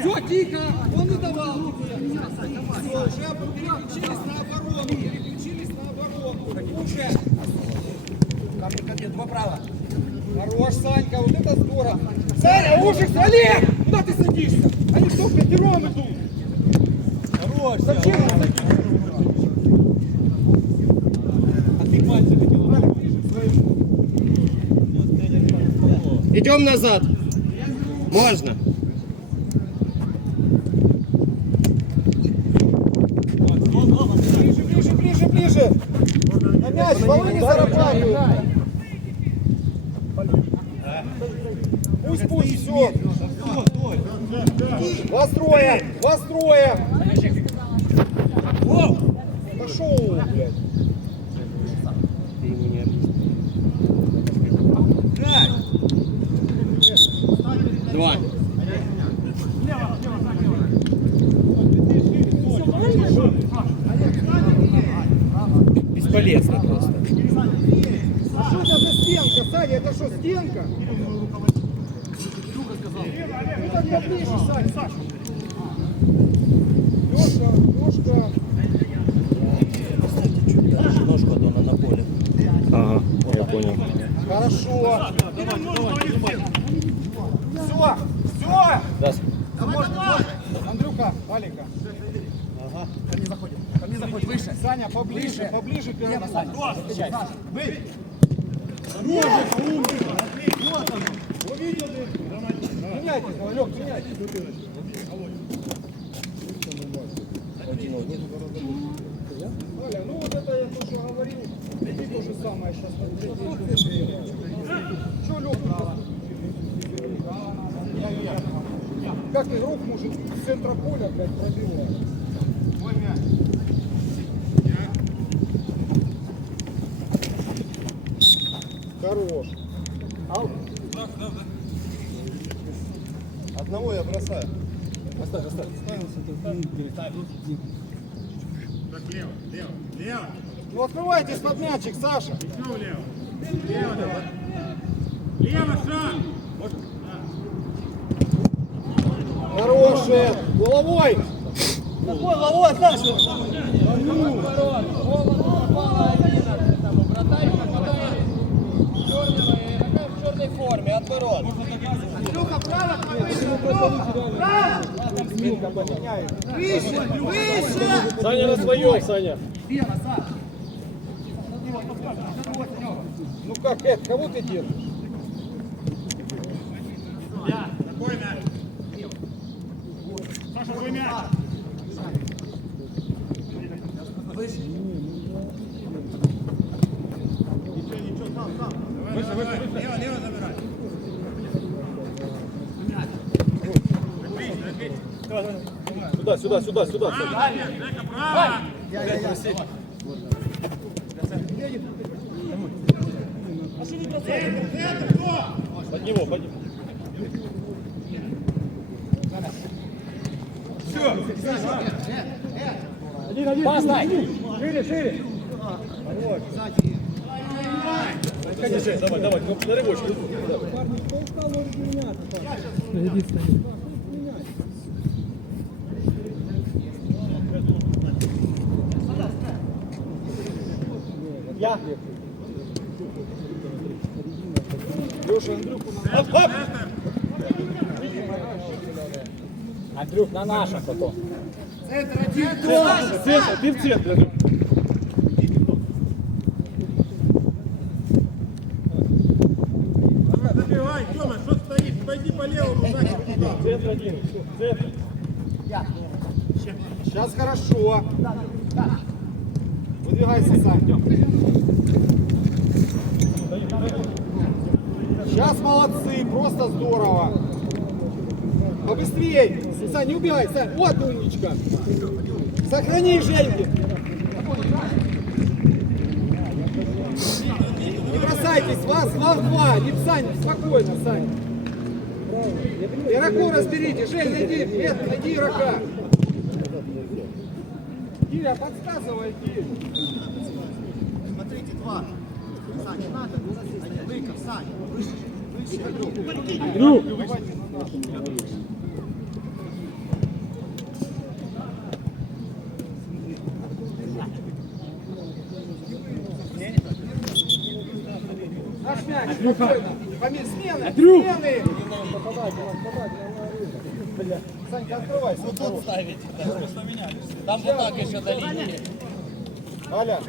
Все, тихо, он не давал. Уже переключились на оборону. Уже. Ко мне, ко. Хорош, Санька, вот это здорово. Саня, уши, Олег! Куда ты садишься? Они что, пятером идут? Хорош, зачем ты садишься? А ты пальцы хотел. Валя, ближе к своему. Идем назад. Можно. Ближе, ближе, ближе, ближе. На мяч, волыни зарабатывают. Пусть, пусть, все. Вас трое, вас трое. Пошел, блядь. Два. Бесполезно просто. Что это за стенка, Саня? Это что, стенка? Ну так поближе, Саня. Леша, Лешка. Ножку, а то она на поле. Ага, я понял. Хорошо. Все, все. Да. Андрюха, Алика. Ко мне заходим. Ко мне заходим. Выше. Саня, поближе, поближе к Лево, Саня. Вы. Меняйтесь, Лёг, меняйтесь. Оля, ну вот это я то, что говорил, иди то же самое сейчас. Что Лёг Как игрок может с центра поля, блядь, пробивать? Хорош. Одного я бросаю. Оставь, оставь. Так, лево, лево, лево. Ну открывайтесь под мячик, Саша. Снова лево. Лево давай. Лево, шаг. Хорошая. Головой. Какой головой Саша? Форме, отворот. Выше, выше. Саня на своем, Саня. Ну как, Эд, кого ты держишь? Такой мяч. Саша, твой мяч. Выше, выше, выше. Лево, лево забирай. Отлично, отлично. Сюда, сюда, сюда, сюда. Под него, под него. Пас дай. Шире, шире. Держи, давай, давай, на рыбочку. Я. Леша, Андрюху на Оп, оп. Андрюх, на нашем потом. центр один. Центр, ты в центре. Забивай, Тёма, что стоишь? Пойди по левому, Жека, туда. Центр один. Центр. Сейчас хорошо. Выдвигайся, Саня. Сейчас молодцы, просто здорово. Побыстрей. Сань, не убегай, Сань. Вот умничка. Сохрани, Женьки. Не бросайтесь, вас, вас два. Не, Сань, спокойно, Сань. Игроку разберите. Жень, найди, нет, найди игрока. Киря, подсказывай, Киря. два. Сань, не надо, было здесь стоять. Выков, Сань. Выше, выше, Андрюх. Андрюх! Наш мяч, спокойно. Помимо смены, Андрюх! смены. Санька, открывайся. Вот тут ставить. Там вот так еще до линии. Аля.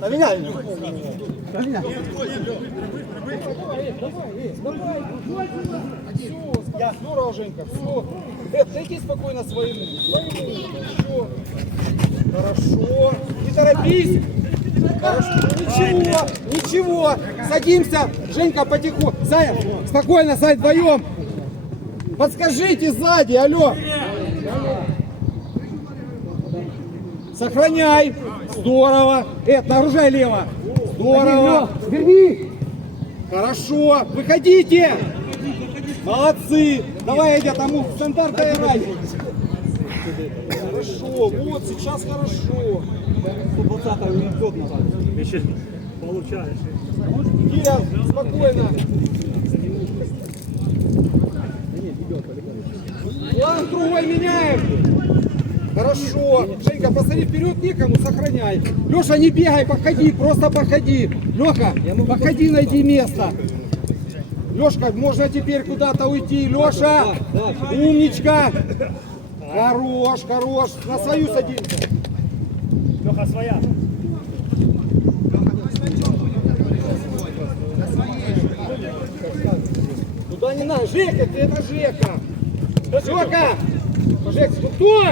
Поменяй! Я. Здорово, Женька, все. Эд, зайди спокойно. Своему. Все. Хорошо. Не торопись. Хорошо. Ничего, ничего. Садимся. Женька, потихоньку. Саня, спокойно, Сань, вдвоем. Подскажите сзади, алло. Сохраняй. Здорово. Эд, нагружай лево. Здорово. Верни. Хорошо. Выходите. Молодцы. Давай, Эдя, тому стандарта играй. Хорошо. Вот, сейчас хорошо. Еще получаешь. Кирилл, спокойно. План другой меняем. Хорошо. Женька, посмотри вперед, никому, сохраняй. Леша, не бегай, походи, просто походи. Леха, походи, найди место. Лешка, можно теперь куда-то уйти. Леша, умничка. Хорош, хорош. На свою садимся. Леха, своя. Туда не надо. Жека, ты это Жека. Жека! Жек, ну кто?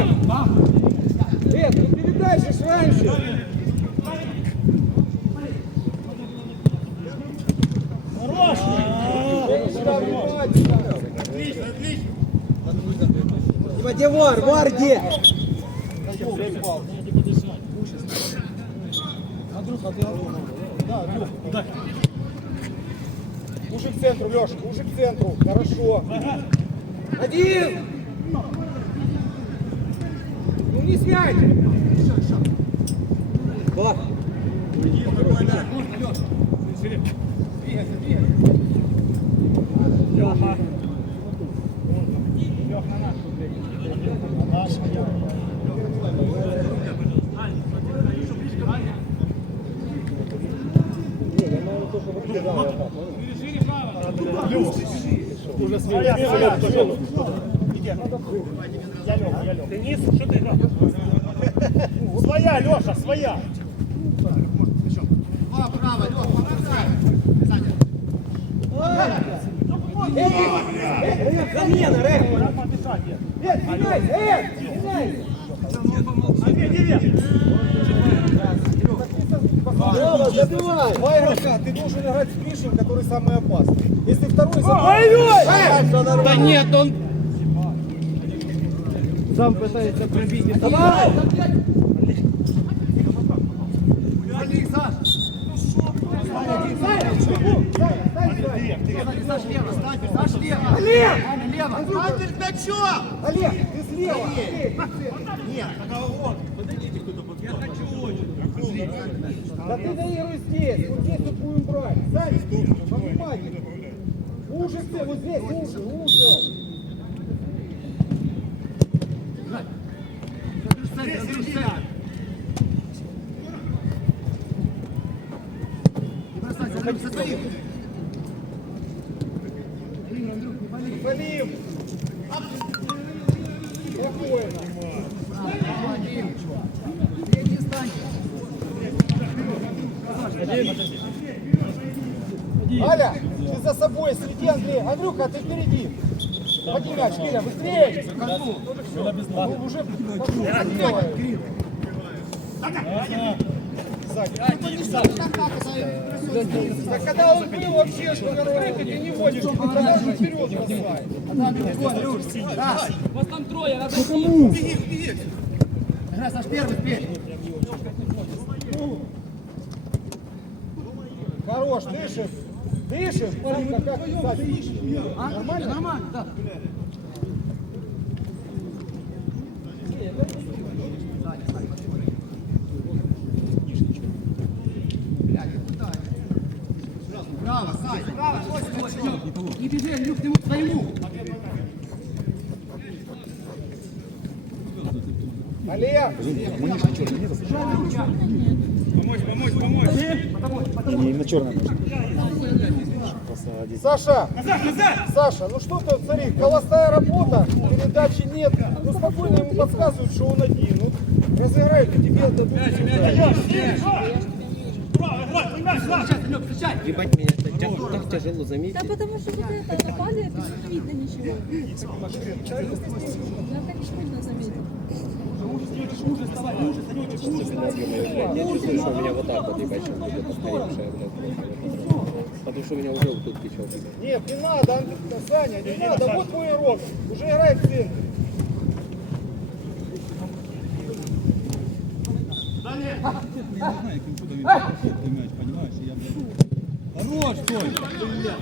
Нет, ну передай же ж раньше. Дима, где вар? Вар где? Уши к центру, Леша, уши к центру. Хорошо. Один! Ну не смять! Два. Леха. Лех, на нашу. Наша, я. Уже своя. Я Леха, я Леха. Денис, что ты играл? Своя, Леша, своя. Два, право, Лёх, помогай. Саня. Замена, Рек! Как подписать, нет? Эй, меняйся, эй, меняйся! Андрей, иди Право, забивай! Два игрока, ты должен играть с Мишем, который самый опасный. Если второй Ой, забивает... Да нет, он Сам пытается пробить. Давай! Саш, лево, стань, Саш, лево. Олег! Аня, лево. Стань перед мячом. Олег, ты слева! Эй, Нет. Да ты наигруй здесь, вот здесь вот будем брать. Сзади, повнимательнее. Уши все, вот здесь, уши, уши. Аля, ты за собой следи, Андрей. Андрюха, ты впереди. Ходи мяч, Киря, быстрее. Ну, уже делай. Сзади. А когда он был вообще, что говорит, ты не водишь, ты тогда же вперед бросай. Раз. Вас там трое, надо Играй, Саш, первый, теперь. Сереж, дышим. Дышим. Санька, как а? Нормально? Нормально, да. Браво, Сань, браво, Костя, Не бежи, Люк, ты твоему. Олег! Мне же ничего не на черном можно. Посадить. Саша! Саша, ну что ты, смотри, холостая работа, передачи нет. Ну спокойно ему подсказывают, что он один. Ну, разыграют и тебе дадут. Ебать меня, это тя- так тяжело Да заметить. потому что вот это напали, а тут не видно ничего. Да, так трудно заметить. Я чувствую, что у меня вот так вот, ебать, будет повторившая, блядь. Потому что у меня уже вот тут печет. Нет, не надо, Анд- Саня, не надо, вот твой урок. Уже играй в центре. Хорош, Толь. Да,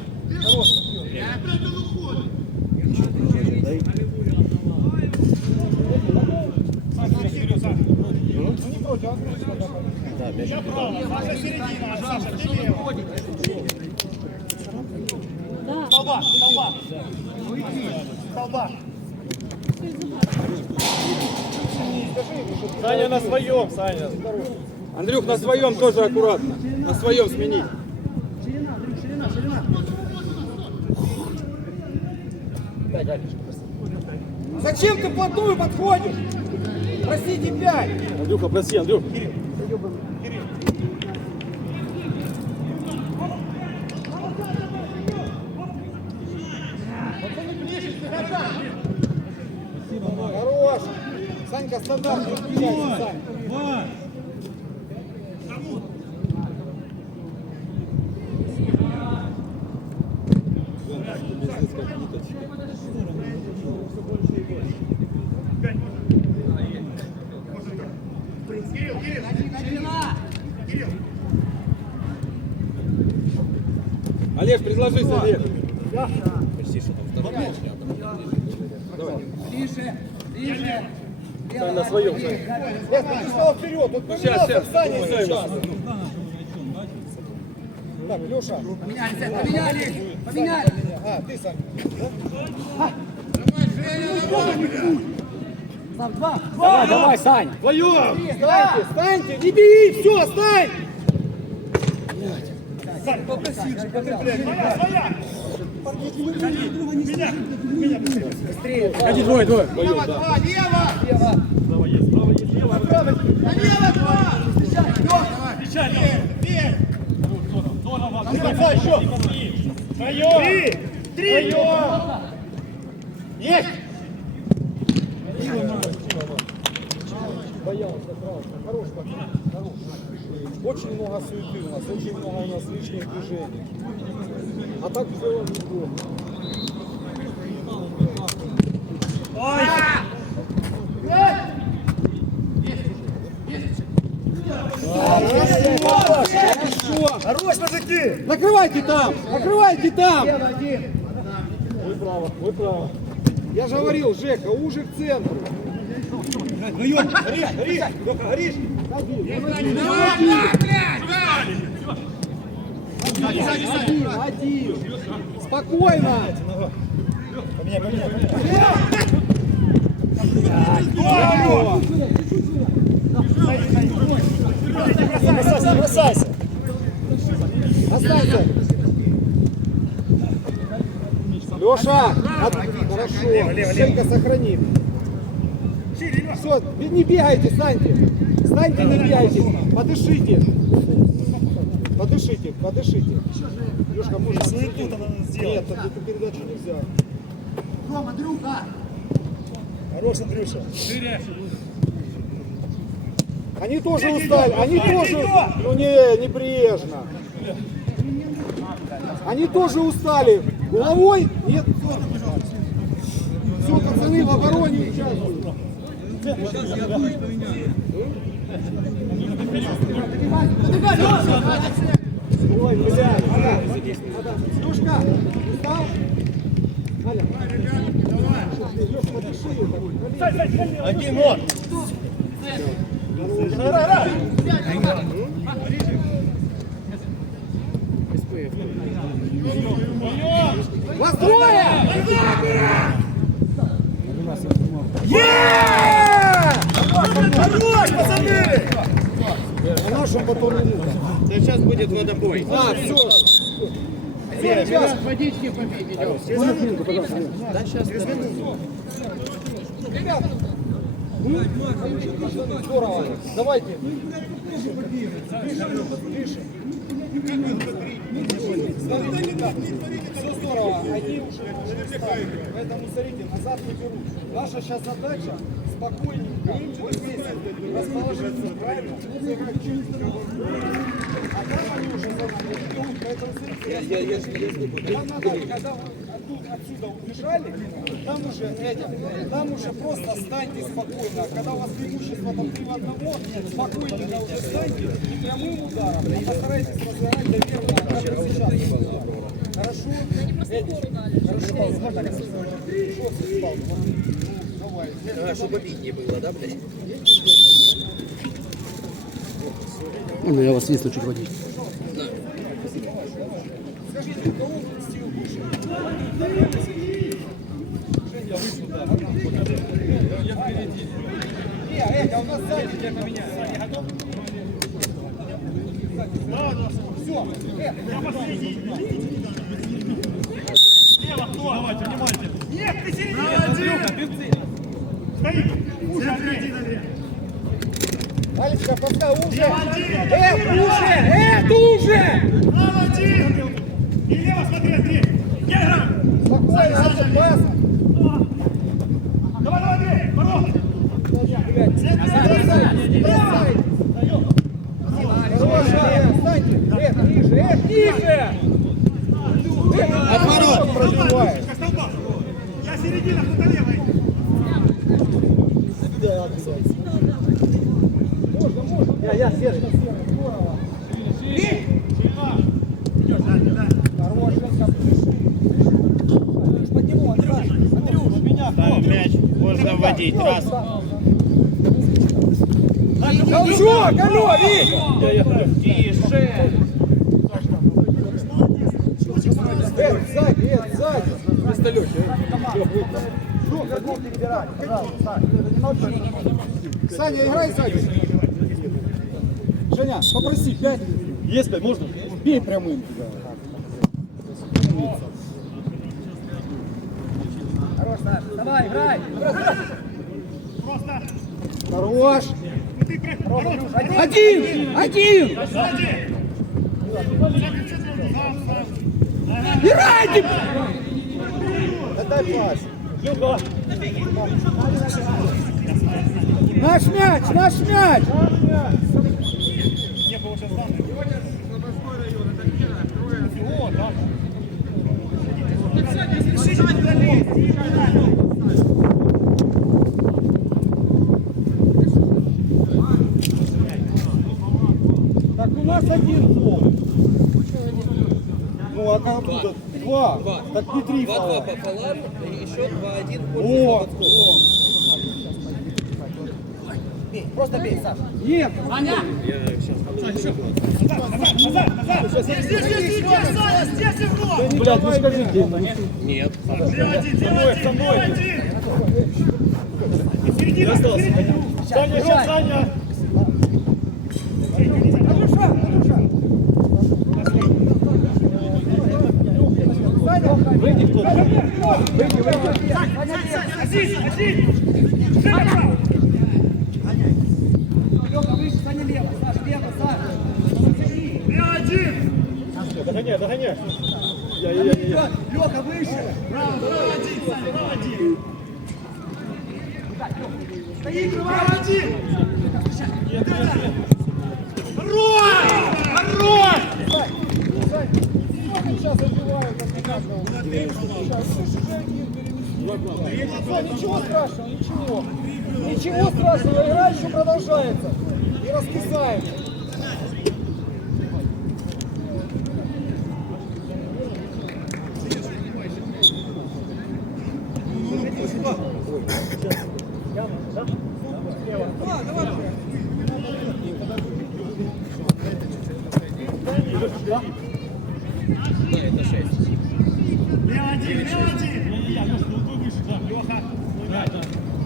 мяч. Саша середина, Саша, ты лево. Да, Столба, столба. Столба. Саня на своем, Саня. Андрюх, на своем тоже аккуратно. На своем смени. Зачем ты вплотную подходишь? Простите, пять. Андрюха, проси, Андрюх. Хорош. Санька, стандарт, не впечатляйся, Сань. Кирилл, Кирилл. Кирилл. Олег, предложись, Олег. Почти что там второй на своем, Сань. Лес, ты стал вперед. Вот Сейчас, поменялся сейчас. Саня Сань, сейчас. Так, Леша. Поменяли, поменяли. Поменяли. А, ты, Саня. Давай, давай, Сань. Вдвоем. Станьте, станьте, не бери, все, стань. Ходи, двое, двое. Право два, лево. Лево. Налево два. Давай, еще. Три. Три. Есть. Боялся, страшно. Хорош, хорош. Очень много суеты у нас, очень много у нас лишних движений. А так в целом неплохо. Ой. Хорош, мужики. Накрывайте там, накрывайте там. Вы право, вы право. Я же говорил, Жека, уже к центру. Вдвоем. Горишь, горишь. Леха, горишь. Один, один. Спокойно. Поменяй, поменяй, Бросайся, бросайся. Останься. Леша, от- хорошо. Женька сохранит. Все, не бегайте, станьте. Станьте, не бегайте. Подышите. Подышите. Лешка, может... Суету там надо сделать. Нет, эту передачу нельзя. Хорош, Андрюша. Они тоже устали, они тоже... Ну не, не прежно. Они тоже устали. Головой? Нет. Все, пацаны в обороне участвуют. Ой, нельзя. Душка, встал? Аля. Лёш, подыши. Один, вот. Играй, играй. Построя! Хорош, пацаны! На нашем батоне Да сейчас будет водопой. А, все. Водички попить идем. Ребята, здорово. Давайте. Все здорово. Они уже. Поэтому, смотрите, назад не берут. Наша сейчас задача спокойненько вот здесь расположиться, правильно? А там они уже забегут. Поэтому, смотрите, нам надо, когда вы оттуда, отсюда убежали, там уже, эти, там уже просто станьте спокойно. Когда у вас преимущество там 3 в одного, спокойненько уже станьте и прямым ударом. И постарайтесь разыграть доверенно, как сейчас. Хорошо? Эти, Хорошо. Что ты спал? Ну, Давай. А, чтобы обиднее было, да, блядь? Ну, я вас выслушаю чуть водить. Скажите, кого вы стил выше? Женя, вы сюда. Я впереди. Не, Эдя, у нас сзади тебя поменяют. Саня, готов? Все, Эд, Слева кто? Давайте, внимайте. Нет, ты середина. Стоит. Уже, Андрей. Алечка, пока уже. Эд, уже! Эд, уже! Молодец. И лево смотри, Андрей. Я играю. Спокойно, Антон, пас. Давай, давай, Андрей. Ворот. Хорошо, Эд, встаньте. Эд, ниже! Отворот! Столба. Я середина, кто-то левый. Можно, можно. Я, я, Серж. Здорово. Хорош, Женька, Подниму, Андрюш. Андрюш, меня. Ставим мяч. Можно вводить. Раз. Толчок, алло, Вик! Тише. Эд, сзади, Эд, сзади. Пистолет. Как руки перебирай. Пожалуйста. Не. Саня, играй сзади. Женя, попроси, пять. Если можно, бей прямым туда. Хорош, Саш. Давай, играй. Просто. Хорош. Ворот. Один! Один! Играйте! Отдай пас. Наш мяч, наш мяч! Не было уже сдан. О, да. Так у нас один гол. Ну а как тут? Два. Так не три Два-два фола. пополам, и еще два-один О, Просто бей, Саша. Нет. Здесь, здесь, здесь, здесь, Саня, здесь игрок. Блядь, ну скажите. Нет. Лево один, лево один, лево один. И середина, середина. Саня, Саня. Выйди. Выйди. Шире право. Лёха, выше, Саня лево, Саша, лево, Саша. Лево один. Догоняй, догоняй. Я, я, я, я. Лёха, выше. Право, право один, Саня, право один. Стоит, Право один. Хорош! Хорош! Сейчас отбивают от каждого. Сейчас. Всё, Ничего страшного, ничего. Ничего страшного, игра еще продолжается. И раскисаем. Лево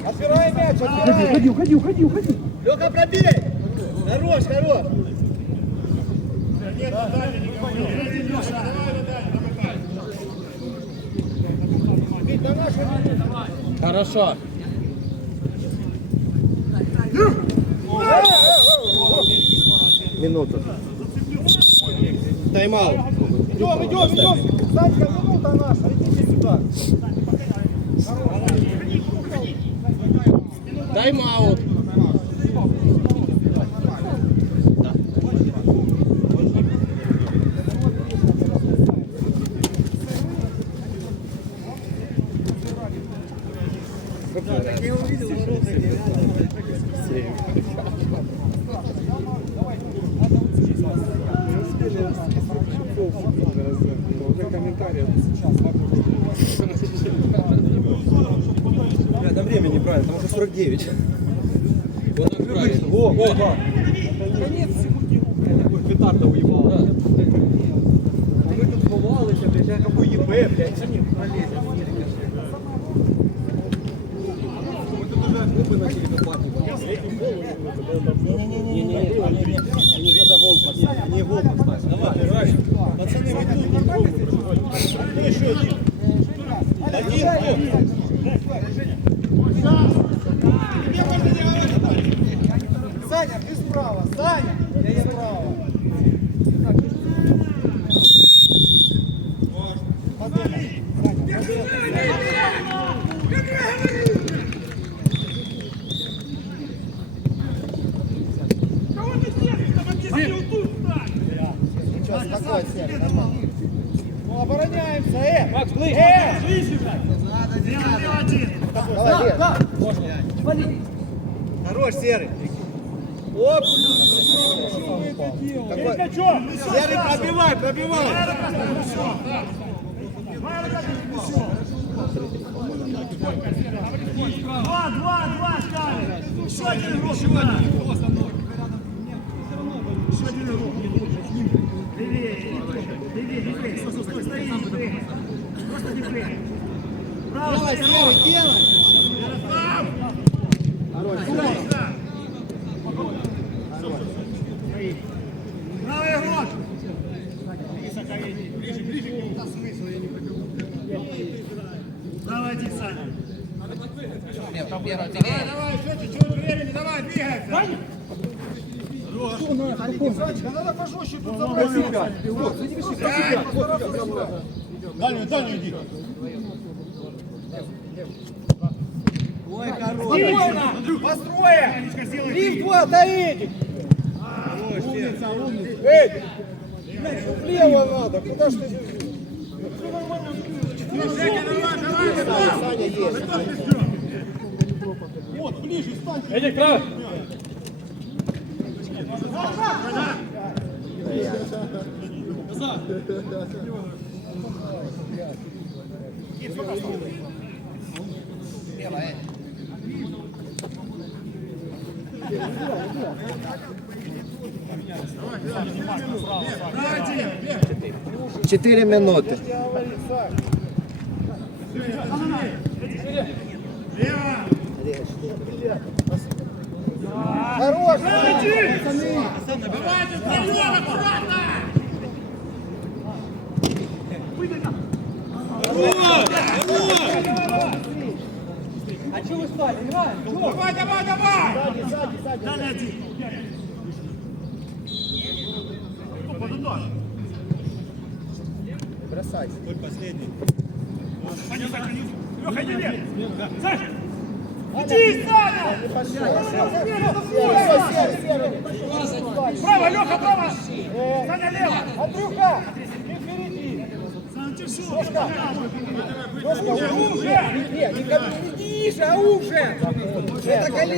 Отбирай мяч, отбирай. Уходи, уходи, уходи, уходи. Леха, пробей. Хорош, хорош. Вить, на нашу Хорошо. Минуту. Тайм-аут. Идем, идем, идем. Санька, минута наша, идите сюда. Тайм-аут. Бля, там время неправильно, там уже 49. Вот так правильно. Во, во, во. Конец секунди такой петарда уебал. А мы тут ховалися, блядь, я какой еб, блядь. Мы тут уже губы начали копать. Не-не-не, они где-то гол поставили. Они гол поставили. Давай, Пацаны, вы тут. Кто еще один? Один, кто? Саня, ты справа. Саня, я справа. Ничего, спокойно, Сергей, нормально. Ну, обороняемся, э! Макс, Э! Давай, Вер. Хорош, Серый. Оп! Какой- Серый, пробивай, пробивай! Два, два, два ставим. Еще один игрок сюда. Еще один игрок. Левее, левее, левее. Стой, стой, стой, двигай. Просто не двигай. Право, Делай, делай! Ярослав! Хорош, Сюда. Правый игрок. Ближе, ближе. Давай, иди, Саня. Давай, давай, еще чуть-чуть времени, давай, двигайся. Санечка, надо пожестче тут забрать себя. Вот, иди, иди, себя, постараться забрать. Дальнюю, дальнюю иди. Ой, Спокойно! Построим! Три, два, да Эдик! Умница, умница! Эдик! Влево надо, куда ж ты? Саня есть. Вот, ближе, стань. Эдик, право. Четыре минуты. Хорош! Давайте, вперед, аккуратно! А что вы стали? Играем? Чё? Давай, давай, давай! Сзади, сзади, сзади. Далее один. Туда. Бросайся. Саня, иди. Леха, иди вверх. Саша! Иди, Саня! Право, Леха, право! Саня, лево! Андрюха, ты впереди. Саня, что? Ножка, уже! Нет, не ниже, а уже! Это колени.